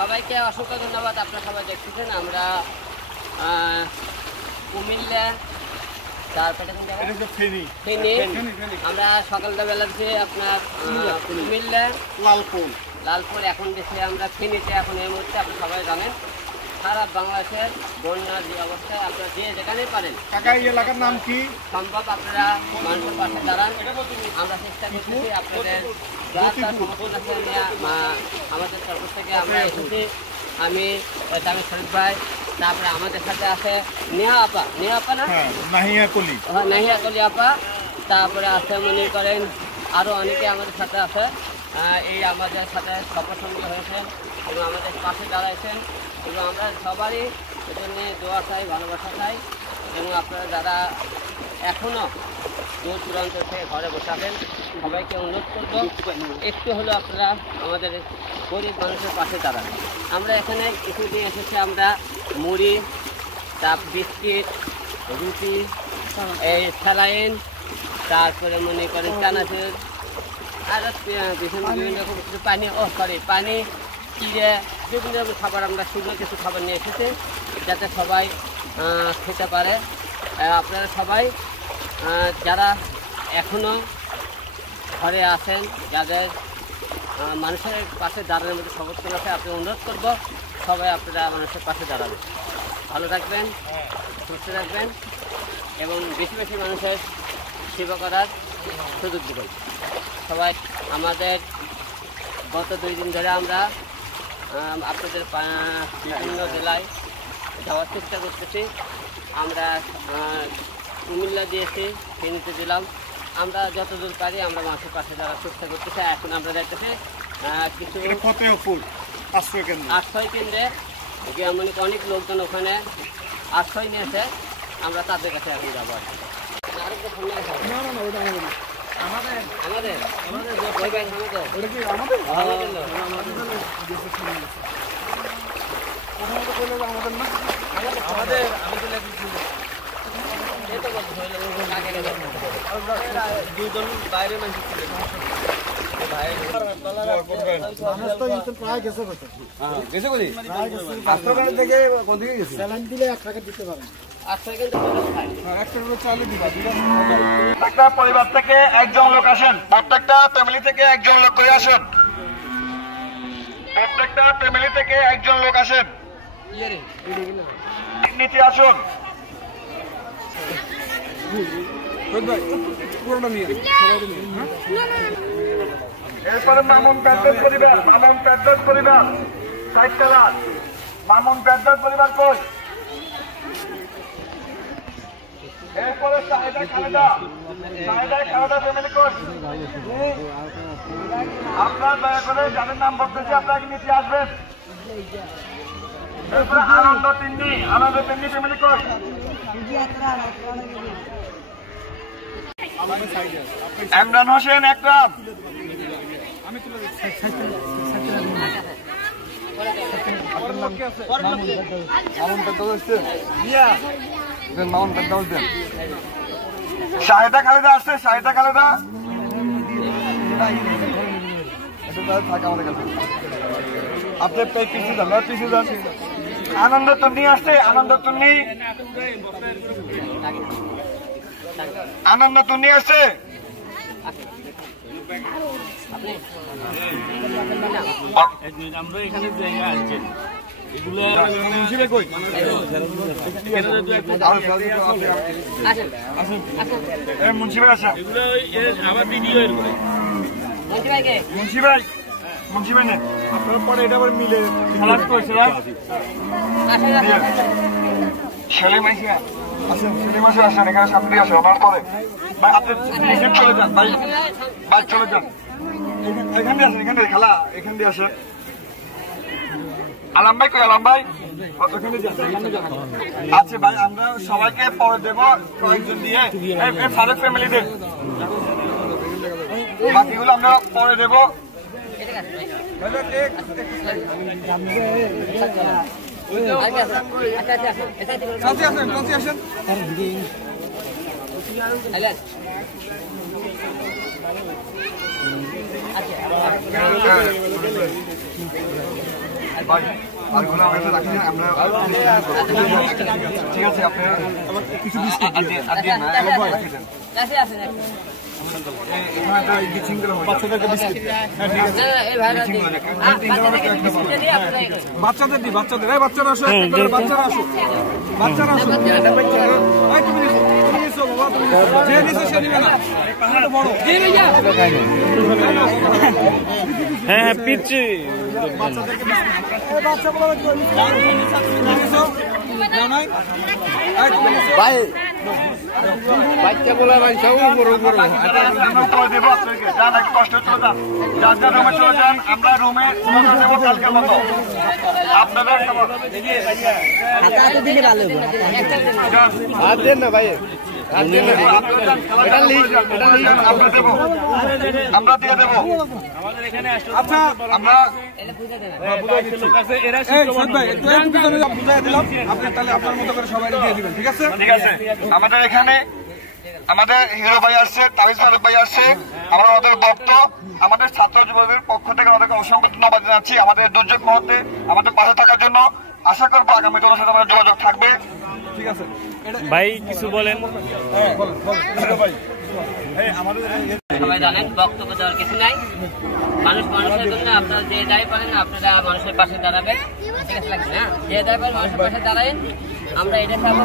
সবাইকে অসংখ্য ধন্যবাদ। আপনারা সবাই দেখতেছেন আমরা কুমিল্লা, তারপরে ফেনী, আমরা সকালবেলা যে আপনার কুমিল্লা লালপুর, এখন দেখি আমরা ফেনীতে। এখন এই মুহূর্তে আপনি সবাই জানেন সারা বাংলাদেশের বন্যার যে অবস্থায় আপনারা যে যেখানেই পারেন এলাকার নাম কি সম্ভব আপনারা মানুষের পাশে দাঁড়ান। আমরা চেষ্টা করতেছি আপনাদের আমাদের তরফ থেকে আমরা এসেছি। আমি জামিল শরীফ ভাই, তারপরে আমাদের সাথে আছে নেহা আপা না নাহিয়া কলি আপা, তারপরে আছে মনে করেন আরও অনেকে আমাদের সাথে আছে। এই আমাদের সাথে সফরসঙ্গী হয়েছেন এবং আমাদের পাশে দাঁড়াইছেন এবং আমরা সবারই এজন্য দোয়া চাই, ভালোবাসা চাই। এবং আপনারা যারা এখনও দূর দূরান্ত থেকে ঘরে বসাবেন সবাইকে অনুরোধ করব একটু হলেও আপনারা আমাদের গরিব মানুষের পাশে দাঁড়ান। আমরা এখানে কিছু দিয়ে এসেছি, আমরা মুড়ি, বিস্কিট, রুটি, এই স্যালাইন, তারপরে মনে করেন চানাচুর, আর বিভিন্ন রকম কিছু পানি পানি, চিড়ে, বিভিন্ন রকম খাবার আমরা শুকনো কিছু খাবার নিয়ে এসেছি যাতে সবাই খেতে পারে। আপনারা সবাই যারা এখনও ঘরে আছেন, যাদের মানুষের পাশে দাঁড়ানোর মধ্যে সমর্থন আছে, আপনি অনুরোধ করব সবাই আপনারা মানুষের পাশে দাঁড়াবেন। ভালো থাকবেন, সুস্থ থাকবেন এবং বেশি বেশি মানুষের সেবা করার সুযোগ দেবেন। সবাই আমাদের গত 2 দিন ধরে আমরা আপনাদের বিভিন্ন জেলায় যাওয়ার চেষ্টা করতেছি। আমরা কুমিল্লা দিয়েছি, ফেনীতে দিলাম। আমরা যতদূর পারি আমরা মানুষের পাশে যাওয়ার চেষ্টা করতেছি। এখন আমরা দেখতেছি কিছু আশ্রয় কেন্দ্রে মানে অনেক লোকজন ওখানে আশ্রয় নিয়েছে, আমরা তাদের কাছে এখন যাবো। দুজন বাইরে মানুষ একটা পরিবার থেকে একজন লোক আসেন, প্রত্যেকটা ফ্যামিলি থেকে একজন লোক করে আসেন, প্রত্যেকটা ফ্যামিলি থেকে একজন লোক আসেন, নিচে আসুন। এরপরে মামুন পেদ্দার পরিবার, সাইকেলার মামুন পেদ্দার পরিবার কই? এরপরে সাহেদা খালেদা ফ্যামিলি কই? আপনার দয়া করে যাদের নাম বলতেছি আপনাকে নিচে আসবেন। এরপরে আনন্দ তিন্নি ফ্যামিলি কই? ইমরান হোসেন একরাম, শাহেদা খালেদা আসছে, আপনি পিছিয়ে যান। আনন্দ তুন্নি আসছে, আনন্দ তুন্নি আসছে। আমরা এখানে জায়গা আছে এগুলো আবার ভিডিও মুন্সি ভাই নেন, আপনার পরে এটা আবার মিলে সেলিম আসেন এখানে সামনে আসেন। আমার পরে ভাই আপনি চলে যান, ভাই চলে যান, এখান দিয়ে আসেন, খেলা এখান দিয়ে আসেন। আলাম ভাই কই? আচ্ছা ভাই, আমরা সবাইকে পরে দেবো কয়েকজন দিয়ে, ফারুক ফ্যামিলিতে বাকিগুলো আমরা পরে দেবো। ভাই আরগুলো আমার কাছে রাখি আমরা ঠিক আছে আপনারা কিছু বিস্কুট দিয়ে না ভাই কাছে আছে নাকি এখানে তো গিচিং গুলো বাচ্চাদেরকে বিস্কুট এই ভাইরা বাচ্চাদের দি বাচ্চাদের এই বাচ্চারা আসো বাচ্চারা আসো বাচ্চারা আসো এই তুমি নিছো বাবা তুমি যে নিছো সে নিবে না এটা বড় জি ভাইয়া হ্যাঁ পিচ্ছি বাচ্চাদেরকে এই বাচ্চা বলা নিছো না নাই এই তুমি নিছো ভাই বাচ্চা বলা ভাই সব বড় বড় আমরা করে দেব আপনাকে যান একটু কষ্ট চলে যান যার যার রুমে চলে যান আমরা রুমে চলে যাব কালকে মতো আপনাদের হাতে হাতে দিলে ভালো হবে আর দেন না ভাই আর দেন না এটা লিস্ট আমরা দেব আমরা দিয়ে দেব আমাদের এখানে আসলে আচ্ছা আমরা লোক আছে এরা এই সব ভাই একটু বুঝাই দিলাম আপনি তাহলে আপনার মতো করে সবাই দিয়ে দিবেন ঠিক আছে ঠিক আছে আমাদের এখানে আমাদের হিরো ভাই আসছে তাবিজ মালিক ভাই আসছে আমরা ওদের ভক্ত আমাদের ছাত্র যুবদের পক্ষ থেকে ওদেরকে অসংখ্য ধন্যবাদ জানাচ্ছি আমাদের দুর্যোগ মুহূর্তে আমাদের পাশে থাকার জন্য আশা করবো আগামী দিনের সাথে আমাদের যোগাযোগ থাকবে ঠিক আছে ভাই কিছু বলেন ভাই সবাই জানেন বক্তব্য দেওয়ার কিছু নাই মানুষ মানুষের জন্য আপনারা যে যাই পারেন আপনারা মানুষের পাশে দাঁড়াবেন ঠিক আছে লাগছে না যে যাই পারেন মানুষের পাশে দাঁড়াবেন আমরা এটা চাবো